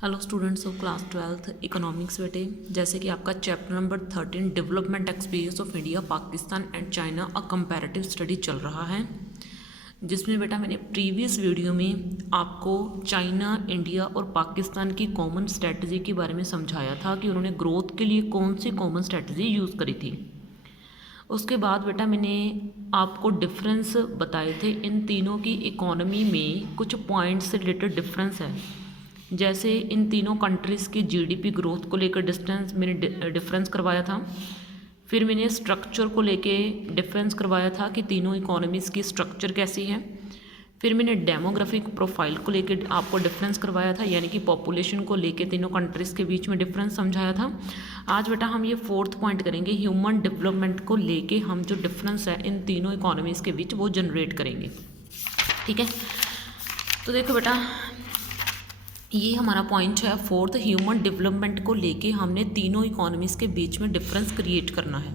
Hello students of class 12th economics बेटे। जैसे कि आपका chapter number 13 development experience of India Pakistan and China a comparative study चल रहा है, जिसमें बेटा मैंने प्रीवियस वीडियो में आपको चाइना, इंडिया और पाकिस्तान की कॉमन स्ट्रेटजी के बारे में समझाया था कि उन्होंने ग्रोथ के लिए कौन सी कॉमन स्ट्रेटजी यूज़ करी थी। उसके बाद बेटा मैंने आपको डिफरेंस बताए थे, इन तीनों की इकोनॉमी में कुछ पॉइंट्स से रिलेटेड डिफरेंस है। जैसे इन तीनों कंट्रीज़ की जीडीपी ग्रोथ को लेकर मैंने डिफरेंस करवाया था। फिर मैंने स्ट्रक्चर को लेके डिफरेंस करवाया था कि तीनों इकोनॉमीज़ की स्ट्रक्चर कैसी है। फिर मैंने डेमोग्राफिक प्रोफाइल को लेके आपको डिफरेंस करवाया था, यानी कि पॉपुलेशन को लेके तीनों कंट्रीज़ के बीच में डिफरेंस समझाया था। आज बेटा हम ये फोर्थ पॉइंट करेंगे, ह्यूमन डेवलपमेंट को लेके हम जो डिफरेंस है इन तीनों इकोनॉमीज़ के बीच वो जनरेट करेंगे। ठीक है, तो देखो बेटा ये हमारा पॉइंट है फोर्थ, ह्यूमन डेवलपमेंट को लेके हमने तीनों इकोनॉमीज़ के बीच में डिफरेंस क्रिएट करना है।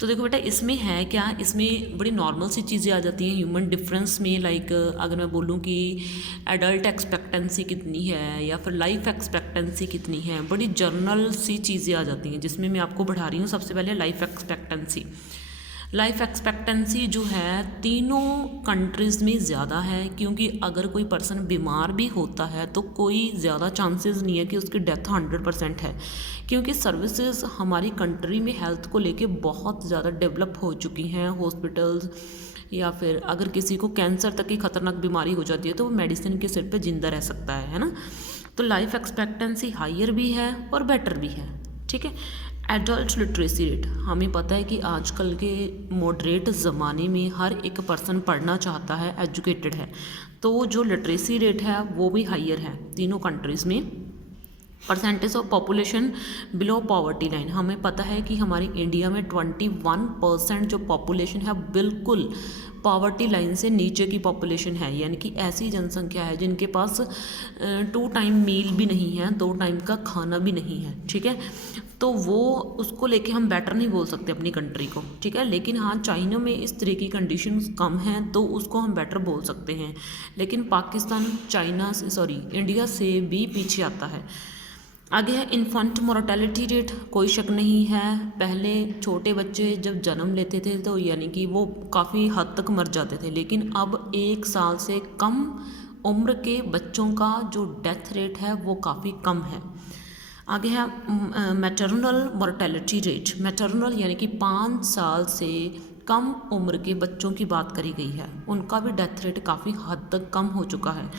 तो देखो बेटा इसमें है क्या, इसमें बड़ी नॉर्मल सी चीज़ें आ जाती हैं ह्यूमन डिफरेंस में। लाइक अगर मैं बोलूँ कि एडल्ट एक्सपेक्टेंसी कितनी है या फिर लाइफ एक्सपेक्टेंसी कितनी है, बड़ी जर्नल सी चीज़ें आ जाती हैं, जिसमें मैं आपको बढ़ा रही हूँ सबसे पहले लाइफ एक्सपेक्टेंसी। लाइफ एक्सपेक्टेंसी जो है तीनों कंट्रीज़ में ज़्यादा है, क्योंकि अगर कोई पर्सन बीमार भी होता है तो कोई ज़्यादा चांसेस नहीं है कि उसकी डेथ 100% है, क्योंकि सर्विसेज हमारी कंट्री में हेल्थ को लेके बहुत ज़्यादा डेवलप हो चुकी हैं। हॉस्पिटल्स या फिर अगर किसी को कैंसर तक की खतरनाक बीमारी हो जाती है तो वो मेडिसिन के सिर पे जिंदा रह सकता है ना। तो लाइफ एक्सपेक्टेंसी हायर भी है और बेटर भी है। ठीक है, एडल्ट लिटरेसी रेट, हमें पता है कि आजकल के मॉडरेट ज़माने में हर एक पर्सन पढ़ना चाहता है, एजुकेटेड है, तो जो लिटरेसी रेट है वो भी हायर है तीनों कंट्रीज़ में। Percentage of population below poverty line, हमें पता है कि हमारी इंडिया में 21% जो पॉपुलेशन है बिल्कुल पॉवर्टी लाइन से नीचे की पॉपुलेशन है, यानी कि ऐसी जनसंख्या है जिनके पास 2 टाइम मील भी नहीं है, 2 टाइम का खाना भी नहीं है। ठीक है, तो वो उसको लेके हम बेटर नहीं बोल सकते अपनी कंट्री को। ठीक है, लेकिन हाँ चाइना में इस तरह की कंडीशंस कम हैं तो उसको हम बेटर बोल सकते हैं, लेकिन पाकिस्तान इंडिया से भी पीछे आता है। आगे है इन्फेंट मोर्टेलिटी रेट, कोई शक नहीं है पहले छोटे बच्चे जब जन्म लेते थे तो यानी कि वो काफ़ी हद तक मर जाते थे, लेकिन अब 1 साल से कम उम्र के बच्चों का जो डेथ रेट है वो काफ़ी कम है। आगे है मैटरनल मोर्टेलिटी रेट, मैटरनल यानी कि 5 साल से कम उम्र के बच्चों की बात करी गई है, उनका भी डेथ रेट काफ़ी हद तक कम हो चुका है।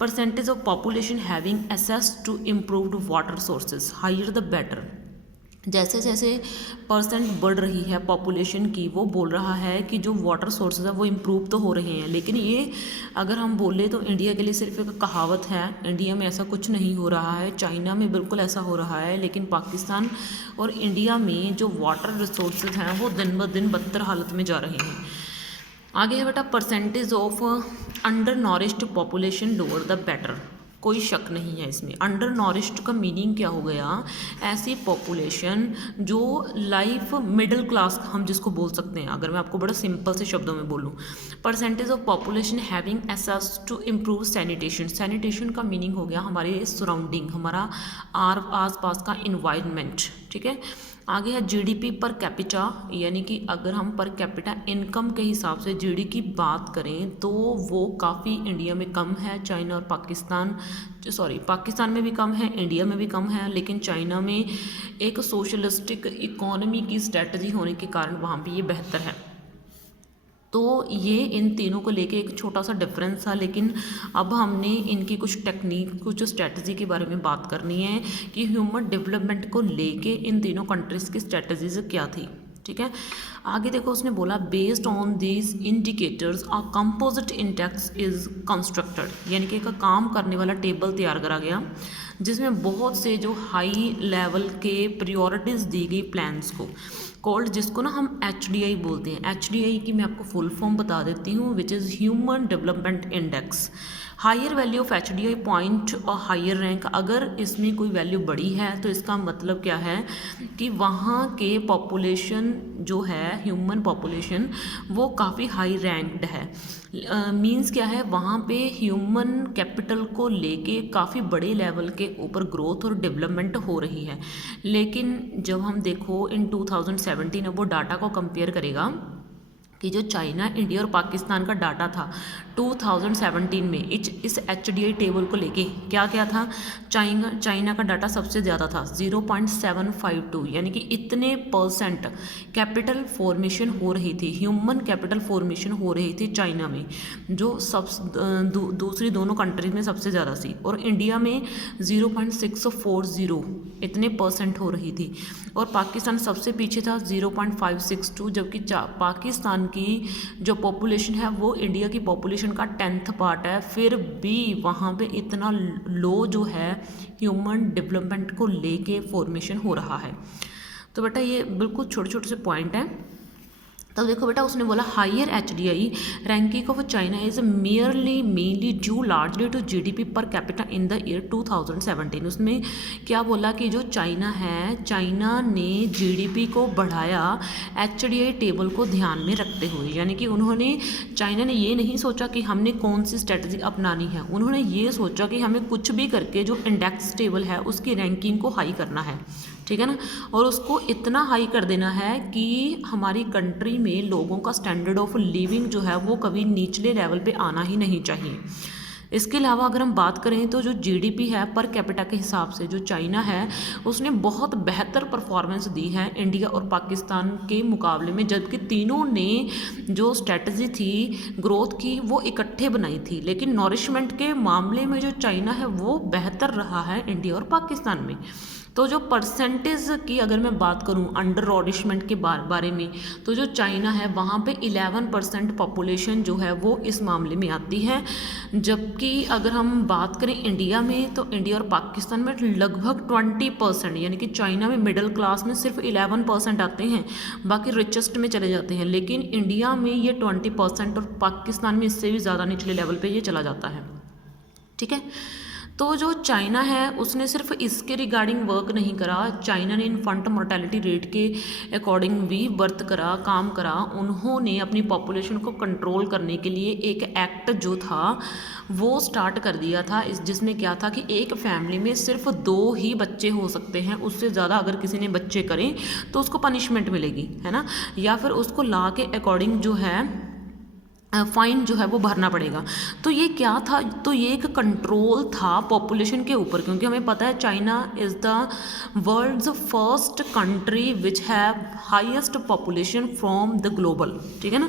Percentage of population having access to improved water sources, higher the better, जैसे जैसे परसेंट बढ़ रही है पॉपुलेशन की वो बोल रहा है कि जो वाटर सोर्सेज है वो इम्प्रूव तो हो रहे हैं, लेकिन ये अगर हम बोले तो इंडिया के लिए सिर्फ एक कहावत है। इंडिया में ऐसा कुछ नहीं हो रहा है, चाइना में बिल्कुल ऐसा हो रहा है, लेकिन पाकिस्तान और इंडिया में जो वाटर रिसोर्सेज हैं वो दिन ब दिन बदतर हालत में जा रहे हैं। आगे है बेटा percentage of under nourished population lower the better, कोई शक नहीं है इसमें। अंडर नॉरिश्ड का मीनिंग क्या हो गया, ऐसी पॉपुलेशन जो लाइफ मिडिल क्लास हम जिसको बोल सकते हैं, अगर मैं आपको बड़ा सिंपल से शब्दों में बोलूँ। Percentage of population having access to improve sanitation, sanitation का मीनिंग हो गया हमारे सराउंडिंग, हमारा आस पास का इन्वायरमेंट। ठीक है, आगे है जीडीपी पर कैपिटा, यानी कि अगर हम पर कैपिटा इनकम के हिसाब से जीडी की बात करें तो वो काफ़ी इंडिया में कम है, चाइना और पाकिस्तान में भी कम है, इंडिया में भी कम है, लेकिन चाइना में एक सोशलिस्टिक इकोनॉमी की स्ट्रेटजी होने के कारण वहाँ भी ये बेहतर है। तो ये इन तीनों को लेके एक छोटा सा डिफरेंस था, लेकिन अब हमने इनकी कुछ टेक्निक, कुछ स्ट्रेटजी के बारे में बात करनी है कि ह्यूमन डेवलपमेंट को लेके इन तीनों कंट्रीज़ की स्ट्रेटजीज क्या थी। ठीक है, आगे देखो उसने बोला based on these indicators a composite index is constructed, यानी कि एक काम करने वाला टेबल तैयार करा गया जिसमें बहुत से जो हाई लेवल के प्रायोरिटीज़ दी गई प्लान्स को, कॉल्ड जिसको ना हम HDI बोलते हैं। HDI की मैं आपको फुल फॉर्म बता देती हूँ, which is human development index. Higher value of HDI point और हायर रैंक, अगर इसमें कोई वैल्यू बड़ी है तो इसका मतलब क्या है कि वहाँ के पॉपुलेशन जो है ह्यूमन पॉपुलेशन वो काफ़ी हाई रैंक्ड है। मींस क्या है, वहाँ पे ह्यूमन कैपिटल को लेके काफ़ी बड़े लेवल के ऊपर ग्रोथ और डेवलपमेंट हो रही है। लेकिन जब हम देखो इन 2017 अब वो डाटा को कंपेयर करेगा कि जो चाइना, इंडिया और पाकिस्तान का डाटा था 2017 में, इस HDI टेबल को लेके क्या क्या था, चाइना का डाटा सबसे ज़्यादा था 0.752, यानी कि इतने परसेंट कैपिटल फॉर्मेशन हो रही थी, ह्यूमन कैपिटल फॉर्मेशन हो रही थी चाइना में, जो दूसरी दोनों कंट्रीज में सबसे ज़्यादा थी। और इंडिया में 0.640 इतने परसेंट हो रही थी। और पाकिस्तान सबसे पीछे था 0.562, जबकि पाकिस्तान की जो पॉपुलेशन है वो इंडिया की पॉपुलेशन का 10th पार्ट है, फिर भी वहाँ पे इतना लो जो है ह्यूमन डेवलपमेंट को लेके फॉर्मेशन हो रहा है। तो बेटा ये बिल्कुल छोटे छोटे से पॉइंट हैं। तब देखो बेटा उसने बोला higher HDI ranking of China is mainly due largely to GDP per capita in the year 2017। उसमें क्या बोला कि जो चाइना है, चाइना ने GDP को बढ़ाया HDI टेबल को ध्यान में रखते हुए, यानी कि चाइना ने ये नहीं सोचा कि हमने कौन सी स्ट्रेटजी अपनानी है, उन्होंने ये सोचा कि हमें कुछ भी करके जो इंडेक्स टेबल है उसकी रैंकिंग को हाई करना है, ठीक है ना, और उसको इतना हाई कर देना है कि हमारी कंट्री में लोगों का स्टैंडर्ड ऑफ लिविंग जो है वो कभी निचले लेवल पे आना ही नहीं चाहिए। इसके अलावा अगर हम बात करें तो जो GDP है पर कैपिटा के हिसाब से जो चाइना है उसने बहुत बेहतर परफॉर्मेंस दी है इंडिया और पाकिस्तान के मुकाबले में, जबकि तीनों ने जो स्ट्रेटजी थी ग्रोथ की वो इकट्ठे बनाई थी, लेकिन नॉरिशमेंट के मामले में जो चाइना है वो बेहतर रहा है इंडिया और पाकिस्तान में। तो जो परसेंटेज की अगर मैं बात करूं अंडर नॉरिशमेंट के बारे में, तो जो चाइना है वहाँ पे 11% पॉपुलेशन जो है वो इस मामले में आती है, जबकि अगर हम बात करें इंडिया में तो इंडिया और पाकिस्तान में लगभग 20%, यानी कि चाइना में मिडिल क्लास में सिर्फ 11% आते हैं, बाकी रिचेस्ट में चले जाते हैं, लेकिन इंडिया में ये 20% और पाकिस्तान में इससे भी ज़्यादा निचले लेवल पर ये चला जाता है, ठीक है। तो जो चाइना है उसने सिर्फ इसके रिगार्डिंग वर्क नहीं करा, चाइना ने इन्फेंट मोर्टेलिटी रेट के अकॉर्डिंग भी काम करा। उन्होंने अपनी पॉपुलेशन को कंट्रोल करने के लिए एक एक्ट जो था वो स्टार्ट कर दिया था, जिसमें क्या था कि एक फैमिली में सिर्फ 2 ही बच्चे हो सकते हैं, उससे ज़्यादा अगर किसी ने बच्चे करें तो उसको पनिशमेंट मिलेगी, है ना, या फिर उसको लॉ के अकॉर्डिंग जो है फाइन जो है वो भरना पड़ेगा। तो ये क्या था, तो ये एक कंट्रोल था पॉपुलेशन के ऊपर, क्योंकि हमें पता है China is the world's first country which have highest population from the global, ठीक है ना।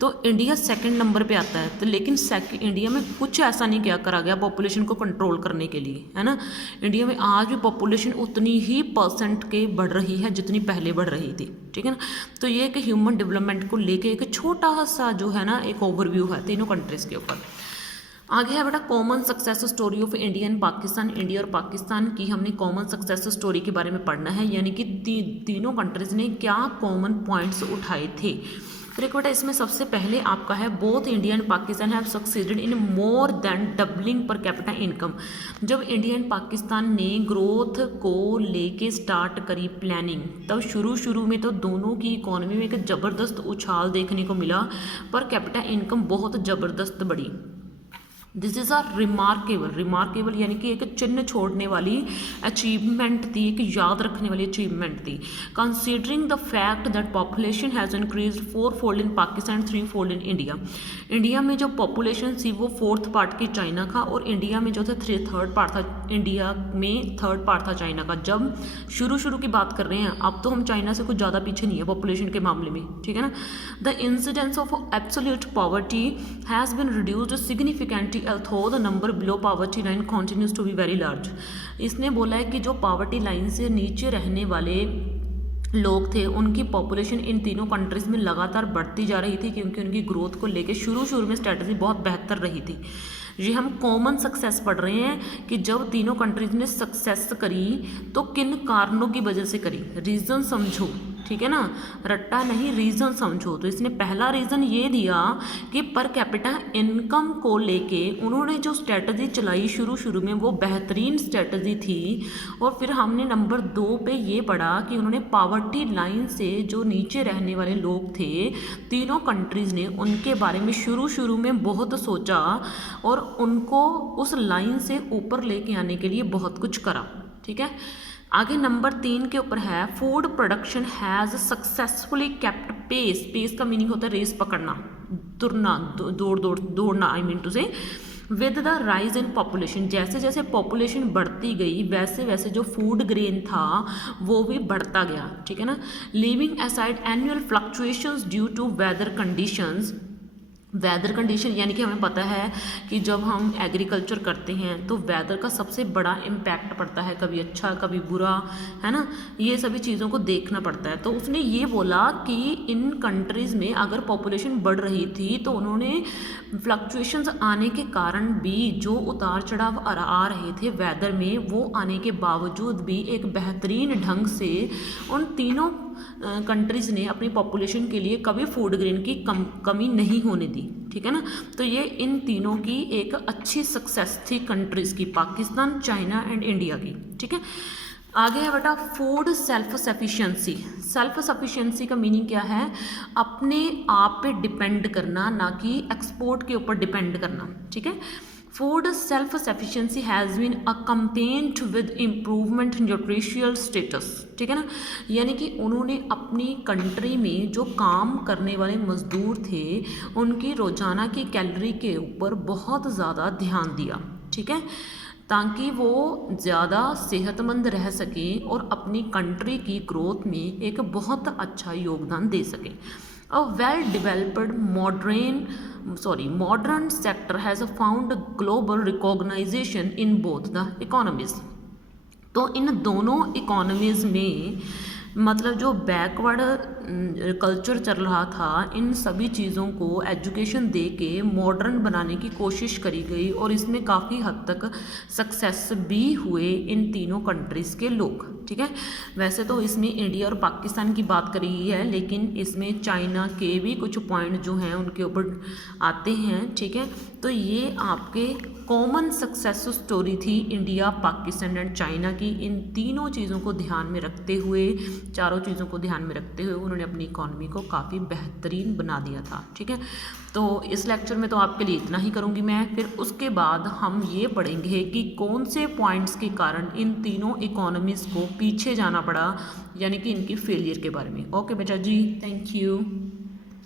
तो इंडिया सेकंड नंबर पे आता है, तो लेकिन इंडिया में कुछ ऐसा नहीं क्या करा गया पॉपुलेशन को कंट्रोल करने के लिए, है ना। इंडिया में आज भी पॉपुलेशन उतनी ही % के बढ़ रही है जितनी पहले बढ़ रही थी, ठीक है ना। तो ये एक ह्यूमन डेवलपमेंट को लेके एक छोटा सा जो है ना एक ओवरव्यू है तीनों कंट्रीज़ के ऊपर। आगे है बेटा common success story of India and Pakistan. India और पाकिस्तान की हमने कॉमन सक्सेस स्टोरी के बारे में पढ़ना है, यानी कि तीनों कंट्रीज़ ने क्या कॉमन पॉइंट्स उठाए थे। तो देखो बेटा इसमें सबसे पहले आपका है both India and Pakistan have succeeded in more than doubling per capita income. जब इंडिया एंड पाकिस्तान ने ग्रोथ को लेके स्टार्ट करी प्लानिंग, तब शुरू में तो दोनों की इकोनॉमी में एक ज़बरदस्त उछाल देखने को मिला, पर कैपिटा इनकम बहुत ज़बरदस्त बढ़ी। दिस इज़ अ रिमार्केबल यानी कि एक चिन्ह छोड़ने वाली अचीवमेंट थी, एक याद रखने वाली अचीवमेंट थी। Considering the fact that population has increase 4-fold in Pakistan 3-fold in India. India में जो पॉपुलेशन थी वो 4th पार्ट की चाइना का, और इंडिया में जो था 3rd पार्ट था, इंडिया में 3rd पार्ट था चाइना का। जब शुरू की बात कर रहे हैं, अब तो हम चाइना से कुछ ज़्यादा पीछे नहीं है पॉपुलेशन के मामले में, ठीक है ना। The incidence of absolute poverty has been reduced significantly although the number below poverty line continues to be very large। इसने बोला है कि जो पॉवर्टी लाइन से नीचे रहने वाले लोग थे उनकी पॉपुलेशन इन तीनों कंट्रीज़ में लगातार बढ़ती जा रही थी, क्योंकि उनकी ग्रोथ को लेके शुरू में स्ट्रेटजी बहुत बेहतर रही थी। ये हम कॉमन सक्सेस पढ़ रहे हैं कि जब तीनों कंट्रीज ने सक्सेस करी तो किन कारणों की वजह से करी, रीज़न समझो, ठीक है ना, रट्टा नहीं, रीज़न समझो। तो इसने पहला रीज़न ये दिया कि पर कैपिटा इनकम को लेके उन्होंने जो स्ट्रेटजी चलाई शुरू में वो बेहतरीन स्ट्रेटजी थी। और फिर हमने नंबर 2 पे ये पढ़ा कि उन्होंने पावर्टी लाइन से जो नीचे रहने वाले लोग थे तीनों कंट्रीज़ ने उनके बारे में शुरू में बहुत सोचा और उनको उस लाइन से ऊपर लेके आने के लिए बहुत कुछ करा, ठीक है। आगे नंबर 3 के ऊपर है food production has successfully kept pace. Pace का मीनिंग होता है रेस पकड़ना, तुरना, दौड़ना, I mean to say with the rise in population. जैसे जैसे पॉपुलेशन बढ़ती गई वैसे वैसे जो फूड ग्रेन था वो भी बढ़ता गया, ठीक है ना। Leaving aside annual fluctuations due to weather conditions. Weather condition यानी कि हमें पता है कि जब हम एग्रीकल्चर करते हैं तो वेदर का सबसे बड़ा इम्पैक्ट पड़ता है, कभी अच्छा कभी बुरा, है ना, ये सभी चीज़ों को देखना पड़ता है। तो उसने ये बोला कि इन कंट्रीज़ में अगर पॉपुलेशन बढ़ रही थी तो उन्होंने फ्लक्चुएशंस आने के कारण भी जो उतार चढ़ाव आ रहे थे वेदर में, वो आने के बावजूद भी एक बेहतरीन ढंग से उन तीनों कंट्रीज़ ने अपनी पॉपुलेशन के लिए कभी फूड ग्रेन की कमी नहीं होने दी, ठीक है ना। तो ये इन तीनों की एक अच्छी सक्सेस थी कंट्रीज़ की, पाकिस्तान, चाइना एंड इंडिया की, ठीक है। आगे है बेटा food self sufficiency. Self sufficiency का मीनिंग क्या है, अपने आप पे डिपेंड करना, ना कि एक्सपोर्ट के ऊपर डिपेंड करना, ठीक है। Food self sufficiency has been accompanied with improvement nutritional status, ठीक है ना। यानी कि उन्होंने अपनी कंट्री में जो काम करने वाले मज़दूर थे उनकी रोज़ाना की कैलोरी के ऊपर बहुत ज़्यादा ध्यान दिया, ठीक है, ताकि वो ज़्यादा सेहतमंद रह सकें और अपनी कंट्री की ग्रोथ में एक बहुत अच्छा योगदान दे सकें। A well developed modern sector has found global recognization in both the economies. तो इन दोनों इकोनॉमीज़ में मतलब जो बैकवर्ड कल्चर चल रहा था, इन सभी चीज़ों को एजुकेशन दे के मॉडर्न बनाने की कोशिश करी गई और इसमें काफ़ी हद तक सक्सेस भी हुए इन तीनों कंट्रीज़ के लोग, ठीक है। वैसे तो इसमें इंडिया और पाकिस्तान की बात करी गई है, लेकिन इसमें चाइना के भी कुछ पॉइंट जो हैं उनके ऊपर आते हैं, ठीक है। तो ये आपके कॉमन सक्सेस स्टोरी थी इंडिया, पाकिस्तान एंड चाइना की। इन तीनों चीज़ों को ध्यान में रखते हुए, चारों चीज़ों को ध्यान में रखते हुए उन्होंने अपनी इकॉनमी को काफ़ी बेहतरीन बना दिया था, ठीक है। तो इस लेक्चर में तो आपके लिए इतना ही करूँगी मैं। फिर उसके बाद हम ये पढ़ेंगे कि कौन से पॉइंट्स के कारण इन तीनों इकोनॉमीज़ को पीछे जाना पड़ा, यानी कि इनकी फेलियर के बारे में। ओके बेटा जी, थैंक यू।